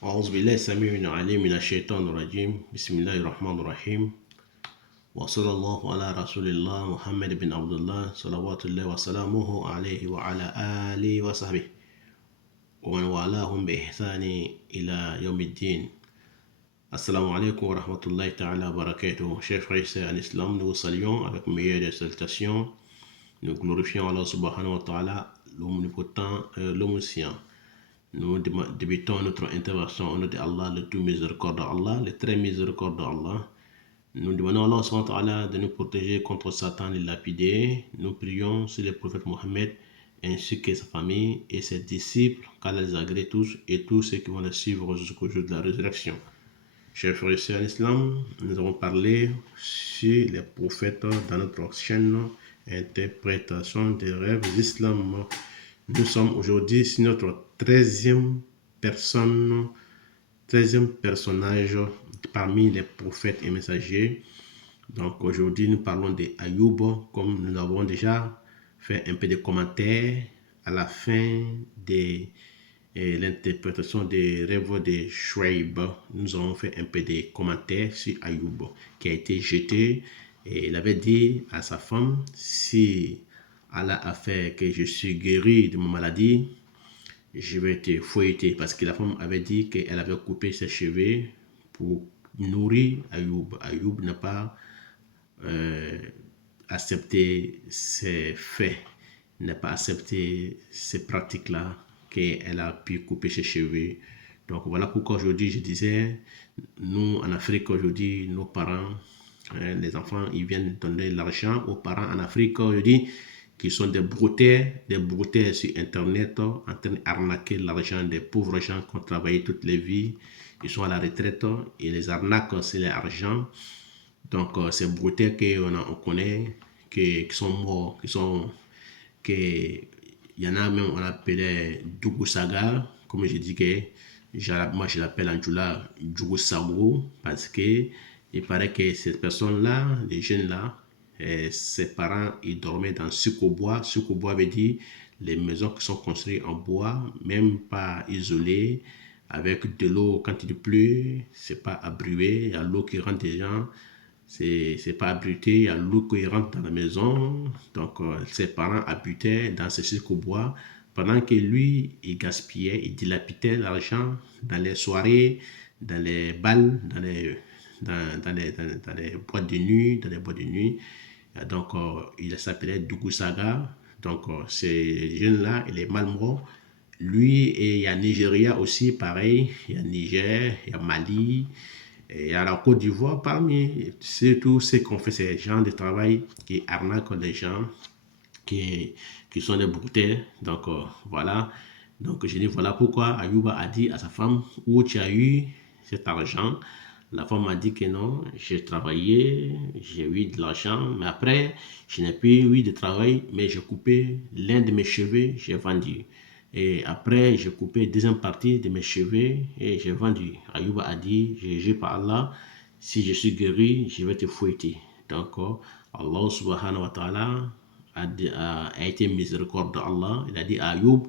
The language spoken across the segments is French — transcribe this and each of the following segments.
أعوذ بالله السميع العليم من الشيطان الرجيم بسم الله الرحمن الرحيم وصلى الله على رسول الله محمد بن عبد الله صلوات الله وسلامه عليه وعلى آله وصحبه ومن والاهم بإحسان إلى يوم الدين. Assalamu alaikum wa rahmatullahi ta'ala wa barakatuh. Chers frères et sœurs en islam, nous vous saluons avec meilleure des salutations. Nous glorifions Allah subhanahu wa ta'ala, l'omnipotent et l'omniscient. Nous débutons notre intervention au nom d'Allah, le tout miséricordieux Allah, le très miséricordieux Allah. Nous demandons à Allah subhanahu wa ta'ala de nous protéger contre Satan et lapidé. Nous prions sur le prophète Mohammed ainsi que sa famille et ses disciples, qu'Allah les agrée tous et tous ceux qui vont les suivre jusqu'au jour de la résurrection. Chers frères et sœurs en islam, nous avons parlé sur les prophètes dans notre chaîne Interprétation des rêves islam. Nous sommes aujourd'hui sur notre 13e personnage parmi les prophètes et messagers. Donc aujourd'hui nous parlons d'Ayoub, comme nous avons déjà fait un peu de commentaires à la fin de l'interprétation des rêves de Shuaib. Nous avons fait un peu de commentaires sur Ayoub qui a été jeté et il avait dit à sa femme: si Allah a fait que je suis guéri de ma maladie, je vais te fouetter, parce que la femme avait dit qu'elle avait coupé ses cheveux pour nourrir Ayoub. Ayoub n'a pas accepté ces faits, n'a pas accepté ces pratiques-là, qu'elle a pu couper ses cheveux. Donc voilà pourquoi aujourd'hui je disais, nous en Afrique aujourd'hui, nos parents, les enfants, ils viennent donner l'argent aux parents en Afrique aujourd'hui, qui sont des brouteurs sur Internet, en train d'arnaquer l'argent des pauvres gens qui ont travaillé toutes les vies. Ils sont à la retraite et les arnaques, c'est l'argent. Donc, ces brouteurs qu'on connaît, qui sont morts, il y en a même, on appelait Dougou Saga, comme je dis que moi je l'appelle en Djoula Dougou Sago, parce que il paraît que ces personnes-là, les jeunes-là, ses parents, ils dormaient dans suco-bois. Suco-bois veut dire les maisons qui sont construites en bois, même pas isolées, avec de l'eau quand il pleut, c'est pas abrué, il y a l'eau qui rentre des gens, c'est pas abrité, il y a l'eau qui rentre dans la maison. Donc ses parents habitaient dans ce suco-bois, pendant que lui, il gaspillait, il dilapidait l'argent dans les soirées, dans les balles, dans les boîtes de nuit, Donc, il s'appelait Dougou Saga. Donc, ces jeunes-là, il est mal mort. Lui, et il y a Nigeria aussi, pareil. Il y a Niger, il y a Mali, et il y a la Côte d'Ivoire parmi. C'est tout ce qu'on fait, ces gens de travail qui arnaquent les gens, qui sont des brouteurs. Donc, voilà. Donc, je dis, voilà pourquoi Ayouba a dit à sa femme: où tu as eu cet argent? La femme m'a dit que non, j'ai travaillé, j'ai eu de l'argent, mais après, je n'ai plus eu de travail, mais j'ai coupé l'un de mes cheveux, j'ai vendu. Et après, j'ai coupé la deuxième partie de mes cheveux et j'ai vendu. Ayouba a dit: j'ai par Allah, si je suis guéri, je vais te fouetter. Donc, Allah subhanahu wa ta'ala a été miséricordieux d'Allah. Il a dit à Ayoub: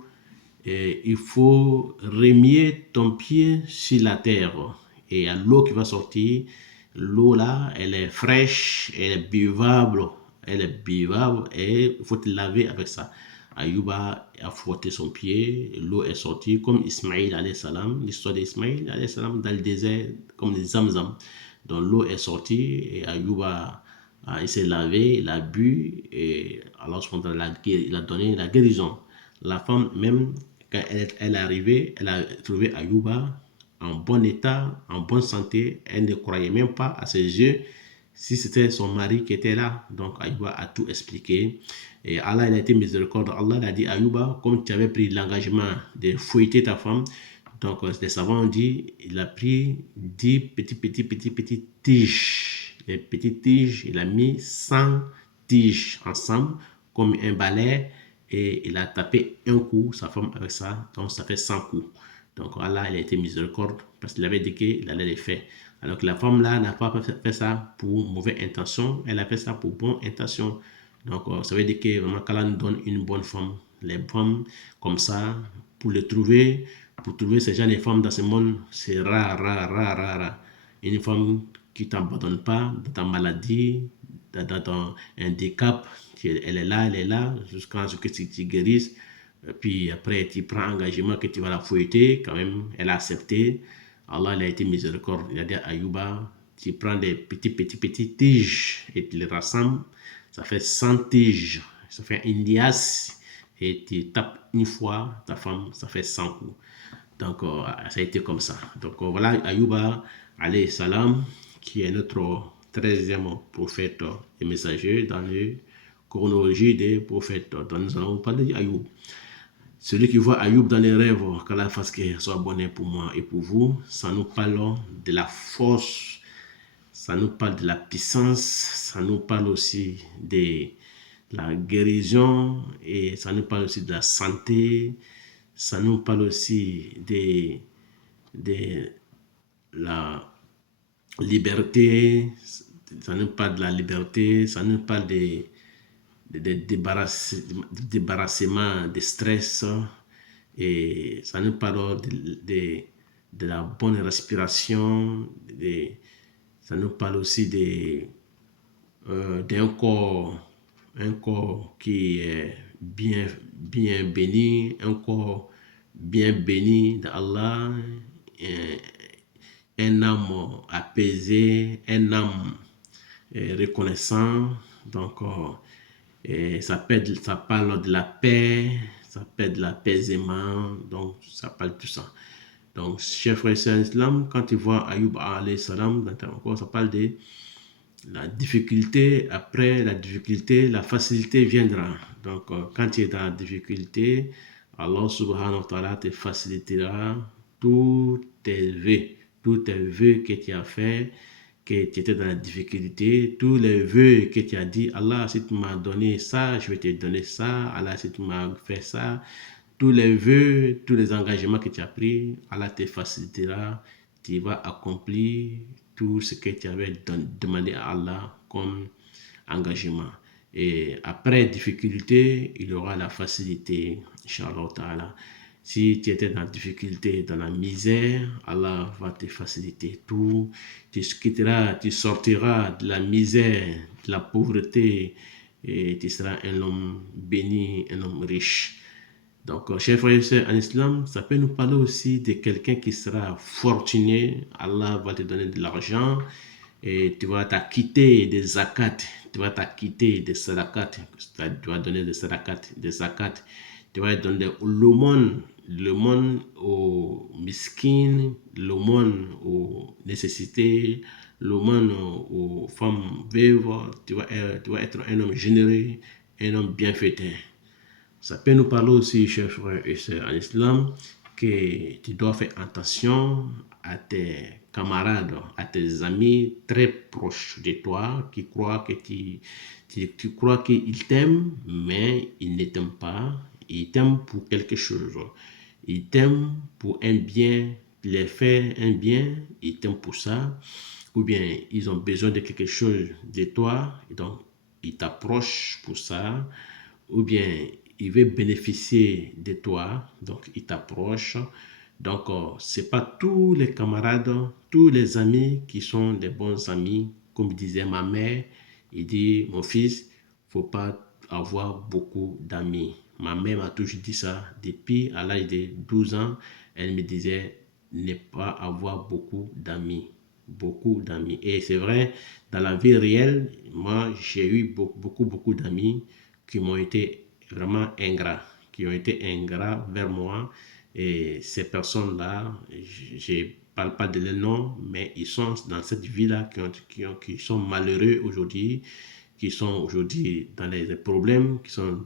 il faut remuer ton pied sur la terre et il y a l'eau qui va sortir. L'eau là, elle est fraîche, elle est buvable, et il faut te laver avec ça. Ayouba a frotté son pied, l'eau est sortie comme Ismaïl alayhi salam, l'histoire d'Ismaïl alayhi salam dans le désert, comme les Zamzam. Donc l'eau est sortie et Ayouba, il s'est lavé, il a bu et alors il a donné la guérison. La femme même, quand elle est arrivée, elle a trouvé Ayouba en bon état, en bonne santé. Elle ne croyait même pas à ses yeux si c'était son mari qui était là. Donc Ayouba a tout expliqué. Et Allah, il a été miséricordieux. Allah a dit: Ayouba, comme tu avais pris l'engagement de fouetter ta femme, donc les savants ont dit, il a pris 10 petites tiges. Les petites tiges, il a mis 100 tiges ensemble comme un balai et il a tapé un coup sa femme avec ça, donc ça fait 100 coups. Donc Allah, il a été miséricordieux parce qu'il avait dit qu'il allait les faire. Alors que la femme là n'a pas fait ça pour mauvaise intention, elle a fait ça pour bonne intention. Donc ça veut dire que vraiment qu'Allah nous donne une bonne femme. Les femmes comme ça, pour les trouver, Pour trouver ces gens de femmes dans ce monde, c'est rare, rare, rare, rare, rare. Une femme qui ne t'abandonne pas dans ta maladie, dans ton handicap, elle est là, jusqu'à ce que tu guérisses. Puis après, tu prends engagement que tu vas la fouetter, quand même, elle a accepté. Allah, il a été miséricorde. Il a dit à Ayouba, tu prends des petits tiges et tu les rassembles. Ça fait 100 tiges. Ça fait une liasse. Et tu tapes une fois ta femme, ça fait 100 coups. Donc, ça a été comme ça. Donc, voilà Ayouba, alayhi salam, qui est notre 13e prophète et messager dans la chronologie des prophètes. Donc, nous allons parler d'Ayoub. Celui qui voit Ayoub dans les rêves, qu'Allah fasse qu'il soit bonheur pour moi et pour vous, ça nous parle de la force, ça nous parle de la puissance, ça nous parle aussi de la guérison et ça nous parle aussi de la santé, ça nous parle aussi de la liberté, ça nous parle de la liberté, ça nous parle de débarrassement de stress et ça nous parle de la bonne respiration, ça nous parle aussi d'un corps, un corps qui est bien béni, un corps bien béni d'Allah, un âme apaisée, un âme reconnaissant. Donc, ça parle de la paix, ça parle de l'apaisement, donc ça parle de tout ça. Donc, chers frères et sœurs en islam, quand tu vois Ayoub alayhi salam dans ton corps, ça parle de la difficulté. Après la difficulté, la facilité viendra. Donc, quand tu es dans la difficulté, Allah subhanahu wa ta'ala te facilitera tous tes vœux que tu as fait, que tu étais dans la difficulté, tous les vœux que tu as dit, Allah, si tu m'as donné ça, je vais te donner ça, Allah, si tu m'as fait ça, tous les vœux, tous les engagements que tu as pris, Allah te facilitera, tu vas accomplir tout ce que tu avais demandé à Allah comme engagement. Et après difficulté, il y aura la facilité, Inch'Allah Ta'ala. Si tu étais dans la difficulté, dans la misère, Allah va te faciliter tout. Tu quitteras, tu sortiras de la misère, de la pauvreté, et tu seras un homme béni, un homme riche. Donc, chers frères et sœurs en islam, ça peut nous parler aussi de quelqu'un qui sera fortuné. Allah va te donner de l'argent et tu vas t'acquitter des zakats, tu vas t'acquitter des sadaqat, tu vas donner des sadaqat, des zakats, tu vas donner l'aumône aux miskines, l'aumône aux nécessités, l'aumône aux femmes veuves, tu vas être un homme généreux, un homme bienfaiteur. Ça peut nous parler aussi, chers frères et sœurs en islam, que tu dois faire attention à tes camarades, à tes amis très proches de toi qui croient que tu crois qu'ils t'aiment, mais ils ne t'aiment pas. Ils t'aiment pour quelque chose. Ils t'aiment pour un bien, les faire un bien, ils t'aiment pour ça. Ou bien ils ont besoin de quelque chose de toi, et donc ils t'approchent pour ça. Ou bien il veut bénéficier de toi, donc il t'approche. Donc, ce n'est pas tous les camarades, tous les amis qui sont des bons amis. Comme disait ma mère, il dit, mon fils, il ne faut pas avoir beaucoup d'amis. Ma mère m'a toujours dit ça depuis à l'âge de 12 ans. Elle me disait, ne pas avoir beaucoup d'amis. Beaucoup d'amis. Et c'est vrai, dans la vie réelle, moi, j'ai eu beaucoup d'amis qui m'ont été vraiment ingrats, qui ont été ingrats vers moi. Et ces personnes-là, je ne parle pas de leurs noms, mais ils sont dans cette vie-là qui sont malheureux aujourd'hui, qui sont aujourd'hui dans les problèmes, qui sont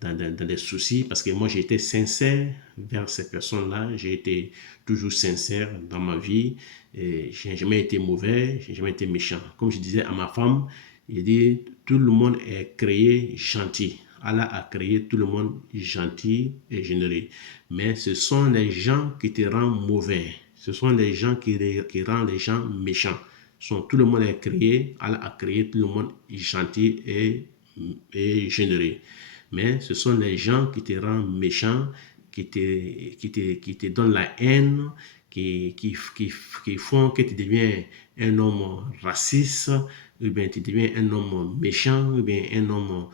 dans des soucis, parce que moi j'ai été sincère vers ces personnes-là, j'ai été toujours sincère dans ma vie, et je n'ai jamais été mauvais, je n'ai jamais été méchant. Comme je disais à ma femme, il dit, tout le monde est créé gentil. Allah a créé tout le monde gentil et généreux. Mais ce sont les gens qui te rendent mauvais. Ce sont les gens qui rendent les gens méchants. Tout le monde est créé, Allah a créé tout le monde gentil et généreux. Mais ce sont les gens qui te rendent méchant, qui te donnent la haine, qui font que tu deviens un homme raciste, ou bien tu deviens un homme méchant, ou bien un homme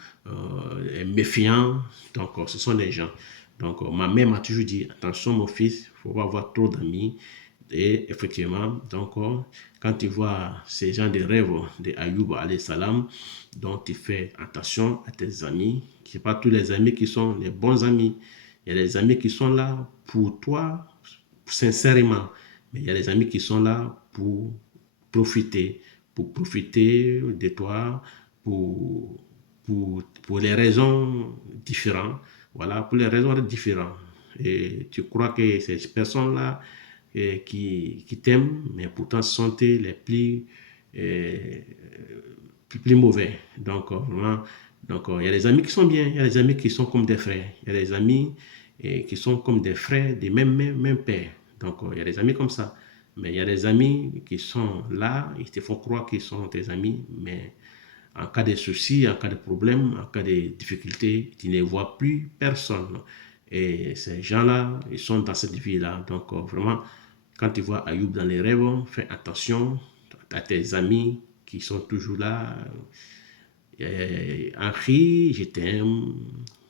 méfiant. Donc, ce sont des gens. Donc, ma mère m'a toujours dit, attention mon fils, il ne faut pas avoir trop d'amis. Et effectivement, donc, quand tu vois ces gens de rêve de Ayoub alayhi salam, donc tu fais attention à tes amis. Ce n'est pas tous les amis qui sont les bons amis. Il y a des amis qui sont là pour toi, sincèrement. Mais il y a des amis qui sont là profiter, pour profiter de toi, pour les raisons différentes. Voilà, pour les raisons différentes. Et tu crois que ces personnes-là qui t'aiment, mais pourtant sont les plus mauvais. Donc, vraiment, donc, il y a des amis qui sont bien, il y a des amis qui sont comme des frères, il y a des amis qui sont comme des frères des mêmes pères. Donc, il y a des amis comme ça. Mais il y a des amis qui sont là, ils te font croire qu'ils sont tes amis, mais en cas de soucis, en cas de problème, en cas de difficultés, tu ne vois plus personne. Et ces gens-là, ils sont dans cette vie-là. Donc, vraiment, quand tu vois Ayoub dans les rêves, fais attention à tes amis qui sont toujours là. Henri, je t'aime.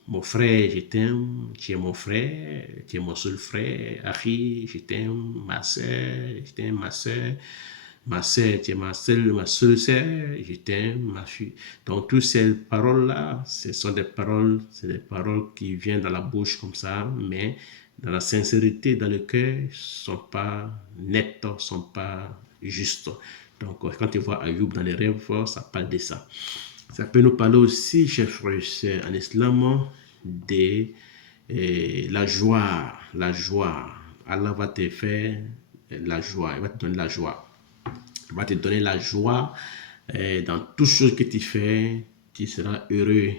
Mon frère, je t'aime. Tu es mon frère. Tu es mon seul frère. Henri, je t'aime. Ma soeur, je t'aime. Ma soeur. Ma soeur, tu es ma seule sœur. Je t'aime, ma fille. Donc, toutes ces paroles-là, ce sont des paroles, c'est des paroles qui viennent dans la bouche comme ça, mais dans la sincérité, dans le cœur, ne sont pas nettes, ne sont pas justes. Donc, quand tu vois Ayoub dans les rêves, ça parle de ça. Ça peut nous parler aussi, chers frères, en islam, de la joie. La joie. Allah va te faire la joie. Il va te donner la joie. Il va te donner la joie dans toutes choses que tu fais. Tu seras heureux.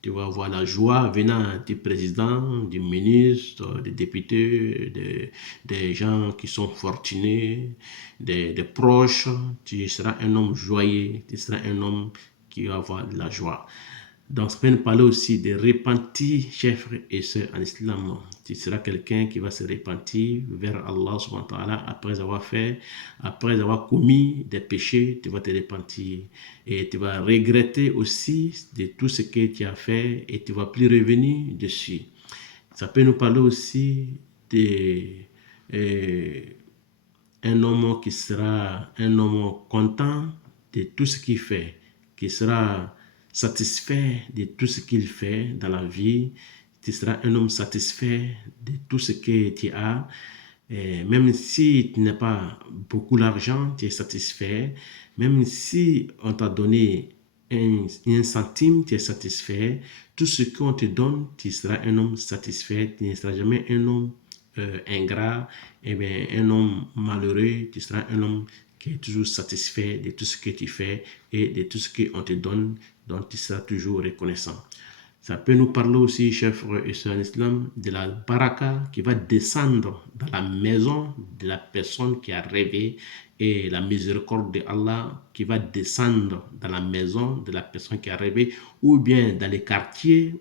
Tu vas avoir la joie venant du président, du ministre, des députés, des gens qui sont fortunés, des proches. Tu seras un homme joyeux. Tu seras un homme qui va avoir de la joie. Donc, ça peut nous parler aussi de repentir, chers frères et sœurs en islam. Tu seras quelqu'un qui va se repentir vers Allah subhanahu wa ta'ala après avoir commis des péchés, tu vas te repentir. Et tu vas regretter aussi de tout ce que tu as fait et tu ne vas plus revenir dessus. Ça peut nous parler aussi de un homme qui sera un homme content de tout ce qu'il fait, qui sera satisfait de tout ce qu'il fait dans la vie. Tu seras un homme satisfait de tout ce que tu as. Et même si tu n'as pas beaucoup d'argent, tu es satisfait. Même si on t'a donné un centime, tu es satisfait. Tout ce qu'on te donne, tu seras un homme satisfait. Tu ne seras jamais un homme ingrat, eh bien, un homme malheureux. Tu seras un homme qui est toujours satisfait de tout ce que tu fais et de tout ce qu'on te donne, dont tu seras toujours reconnaissant. Ça peut nous parler aussi, chers frères et sœurs en islam, de la baraka qui va descendre dans la maison de la personne qui a rêvé et la miséricorde de Allah qui va descendre dans la maison de la personne qui a rêvé ou bien dans les quartiers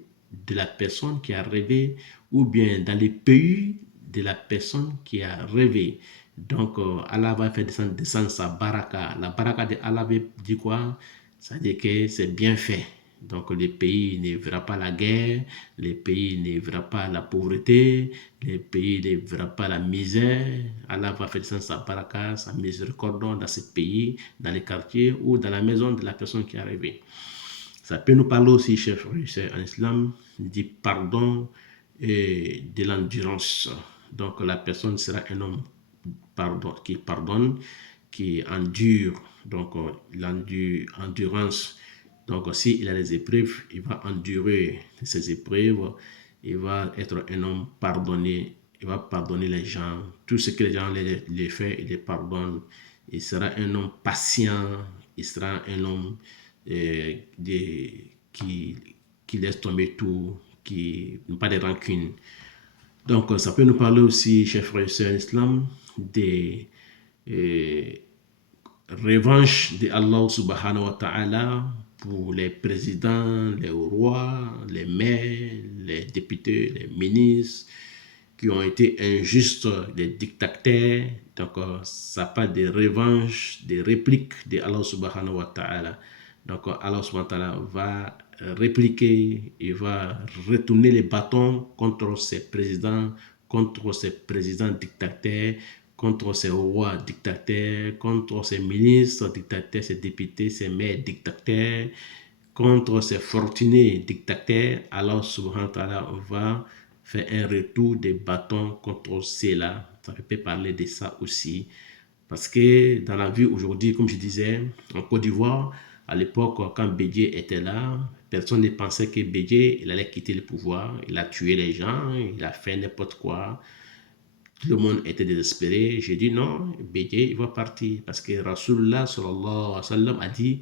de la personne qui a rêvé ou bien dans les pays de la personne qui a rêvé. Donc, Allah va faire descendre sa baraka. La baraka de Allah veut dire quoi? Ça veut dire que c'est bien fait. Donc, le pays ne verra pas la guerre, le pays ne verra pas la pauvreté, le pays ne verra pas la misère. Allah va faire descendre sa baraka, sa miséricorde dans ce pays, dans les quartiers ou dans la maison de la personne qui est arrivée. Ça peut nous parler aussi, chers frères, en islam, du pardon et de l'endurance. Donc, la personne sera un homme qui pardonne, qui endure. Donc, l'endurance. Donc, s'il a des épreuves, il va endurer ces épreuves. Il va être un homme pardonné. Il va pardonner les gens. Tout ce que les gens les font, il les pardonne. Il sera un homme patient. Il sera un homme qui laisse tomber tout, qui n'a pas de rancune. Donc, ça peut nous parler aussi, chers frères et sœurs en islam, des revanches de Allah subhanahu wa ta'ala pour les présidents, les rois, les maires, les députés, les ministres, qui ont été injustes, des dictateurs. Donc, ça parle des revanches, des répliques de Allah subhanahu wa ta'ala. Donc, Allah subhanahu wa ta'ala va répliquer, il va retourner les bâtons contre ces présidents dictateurs, contre ces rois dictateurs, contre ces ministres dictateurs, ces députés, ces maires dictateurs, contre ces fortunés dictateurs. Allah subhanahu wa ta'ala va faire un retour des bâtons contre ceux-là. Ça peut parler de ça aussi. Parce que dans la vie aujourd'hui, comme je disais, en Côte d'Ivoire, à l'époque, quand Bédié était là, personne ne pensait que Bédié il allait quitter le pouvoir. Il a tué les gens, il a fait n'importe quoi. Tout le monde était désespéré. J'ai dit non, Bédié, il va partir. Parce que Rasulullah sallallahu alayhi wa sallam a dit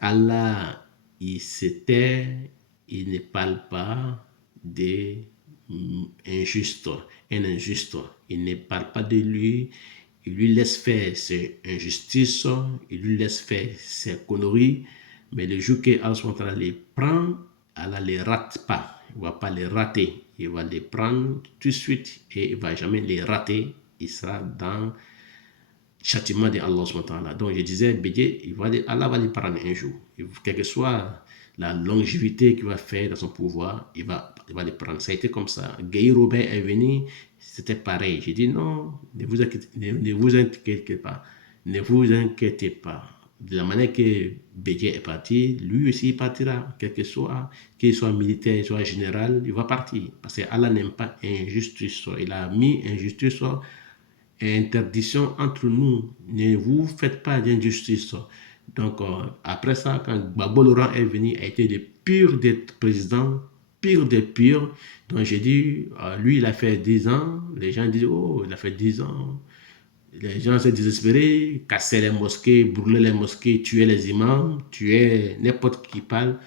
Allah, il se tait, il ne parle pas des injustes, un injuste. Il ne parle pas de lui. Il lui laisse faire ses injustices, il lui laisse faire ses conneries, mais le jour que Allah les prend, Allah ne les rate pas. Il ne va pas les rater. Il va les prendre tout de suite et il ne va jamais les rater. Il sera dans le châtiment de Allah. Donc je disais, Bédié, Allah va les prendre un jour. Quelle que soit la longévité qu'il va faire dans son pouvoir, il va les prendre. Ça a été comme ça. Guy Robert est venu, c'était pareil. J'ai dit non, ne vous inquiétez pas. Ne vous inquiétez pas. De la manière que Bédié est parti, lui aussi il partira. Quel que soit, qu'il soit militaire, soit général, il va partir. Parce que Allah n'aime pas injustice. Il a mis injustice et interdiction entre nous. Ne vous faites pas d'injustice. Donc, après ça, quand Gbagbo Laurent est venu, il a été le pire des présidents, pire des pires. Donc, j'ai dit, lui, il a fait 10 ans. Les gens disent, oh, il a fait 10 ans. Les gens se désespérés, cassaient les mosquées, brûlaient les mosquées, tuaient les imams, tuaient n'importe qui parle.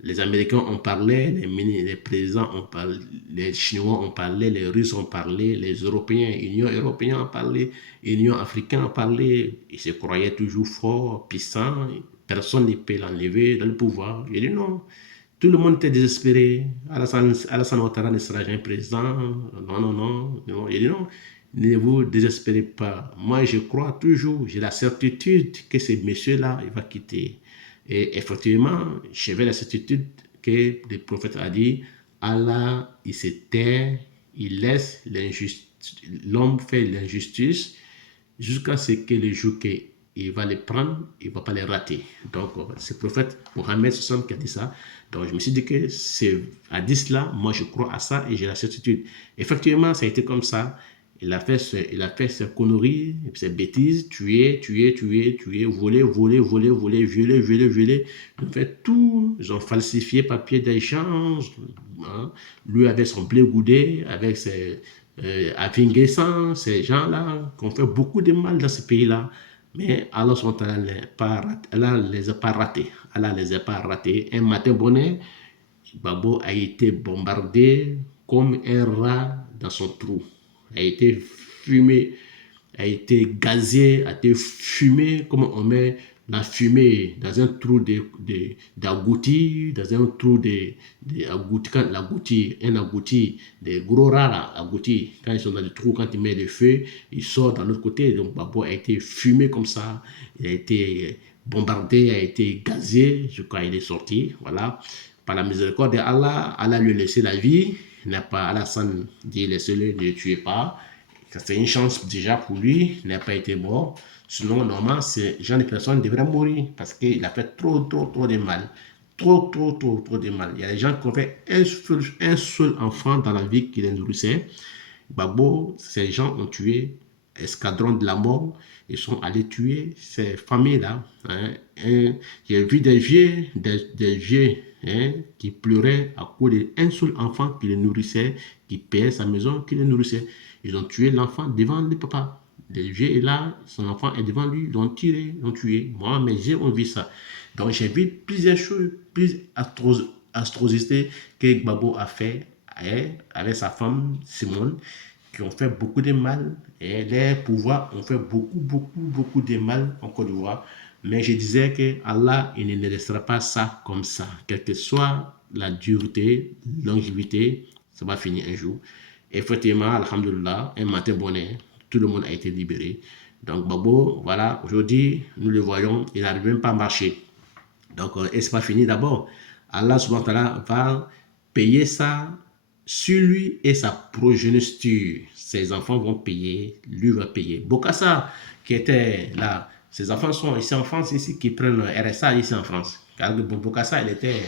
Les Américains ont parlé, les présidents ont parlé, les Chinois ont parlé, les Russes ont parlé, les Européens, l'Union européenne ont parlé, l'Union africaine a parlé. Ils se croyaient toujours forts, puissants. Personne ne peut l'enlever dans le pouvoir. J'ai dit non. Tout le monde était désespéré. Alassane Ouattara ne sera jamais président. Non, non, non. Non. J'ai dit non. Ne vous désespérez pas. Moi, je crois toujours, j'ai la certitude que ce monsieur-là, il va quitter. Et effectivement, j'avais la certitude que le prophète a dit, Allah, il se tait, il laisse l'homme faire l'injustice jusqu'à ce que le jour qu'il va les prendre, il ne va pas les rater. Donc, c'est le prophète Mohammed qui a dit ça. Donc, je me suis dit que c'est à dit cela, moi je crois à ça et j'ai la certitude. Effectivement, ça a été comme ça. Il a fait ses conneries, ses bêtises, tuer, voler, violer. Ils ont fait tout. Ils ont falsifié papier d'échange. Hein. Lui avec son blé goudé, avec ses Avinguessan, ces gens-là, qui ont fait beaucoup de mal dans ce pays-là. Mais Allah ne les a pas ratés. Allah les a pas ratés. Un matin bonnet, Gbagbo a été bombardé comme un rat dans son trou. A été fumé, a été gazé, a été fumé comme on met la fumée dans un trou d'agouti, dans un trou d'agouti, quand un agouti, des gros rats là, agouti, quand ils sont dans le trou, quand ils mettent le feu, ils sortent dans l'autre côté. Donc Gbagbo a été fumé comme ça, il a été bombardé, a été gazé, je crois qu'il est sorti, voilà. Par la miséricorde d'Allah, Allah lui a laissé la vie. Il n'a pas, Alassane dit laissez-le, ne le tuez pas. C'est une chance déjà pour lui, il n'a pas été mort. Sinon, normalement, ce genre de personnes devraient mourir parce qu'il a fait trop de mal. Trop de mal. Il y a des gens qui ont fait un seul enfant dans la vie qui les nourrissait. Gbagbo, ces gens ont tué escadron de la mort. Ils sont allés tuer ces familles-là. Hein. J'ai vu des vieux hein, qui pleuraient à cause d'un seul enfant qui les nourrissait, qui payait sa maison, qui les nourrissait. Ils ont tué l'enfant devant le papa. Le vieux est là, son enfant est devant lui, ils l'ont tiré, ils l'ont tué. Moi, mes yeux ont vu ça. Donc, j'ai vu plusieurs choses, plusieurs atrocités que Gbagbo a fait hein, avec sa femme Simone, qui ont fait beaucoup de mal. Et les pouvoirs ont fait beaucoup de mal en Côte d'Ivoire. Mais je disais que Allah, il ne laissera pas ça comme ça. Quelle que soit la dureté, longévité, ça va finir un jour. Effectivement, alhamdulillah, un matin bonnet, tout le monde a été libéré. Donc Gbagbo, voilà, aujourd'hui, nous le voyons, il n'arrive même pas à marcher. Donc, et c'est pas fini d'abord. Allah subhanahu wa ta'ala va payer ça sur lui et sa progéniture. Ses enfants vont payer, lui va payer. Bokassa, qui était là, ses enfants sont ici en France, ici, qui prennent RSA ici en France. Car Bokassa, il était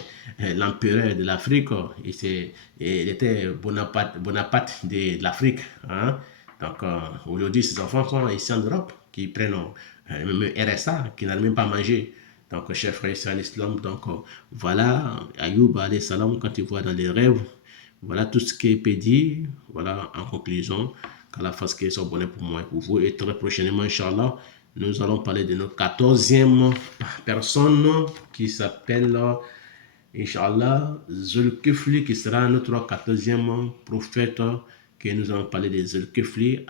l'empereur de l'Afrique, il était Bonaparte de l'Afrique. Hein? Donc, aujourd'hui, ses enfants sont ici en Europe, qui prennent même RSA, qui n'arrivent même pas à manger. Donc, chers frères et l'islam, donc voilà, Ayoub alayhi salam, quand il voit dans les rêves, voilà tout ce qui peut dire. Voilà, en conclusion, qu'Allah fasse qu'il soit bonheur pour moi et pour vous. Et très prochainement, Inch'Allah, nous allons parler de notre 14e personne qui s'appelle, Inch'Allah, Zulkifli, qui sera notre 14e prophète, que nous allons parler de Zulkifli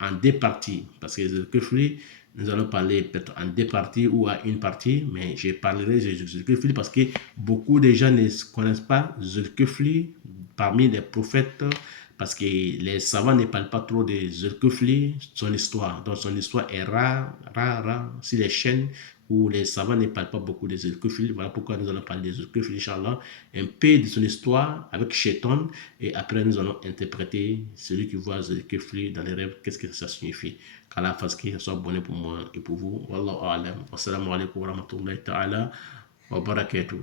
en deux parties. Parce que Zulkifli, nous allons parler peut-être en deux parties ou à une partie, mais je parlerai de Zulkifli parce que beaucoup de gens ne connaissent pas Zulkifli parmi les prophètes parce que les savants ne parlent pas trop de Zulkifli, son histoire. Donc son histoire est rare sur les chaînes où les savants ne parlent pas beaucoup de Zulkifli. Voilà pourquoi nous allons parler de Zulkifli, Inch'Allah, un peu de son histoire avec Shaitan, et après nous allons interpréter celui qui voit Zulkifli dans les rêves, qu'est-ce que ça signifie. Qu'Allah fasse qu'il soit bonnet pour moi et pour vous. Wallahu a'lam. Wassalamu alaikum wa rahmatullahi ta'ala wa barakatuh.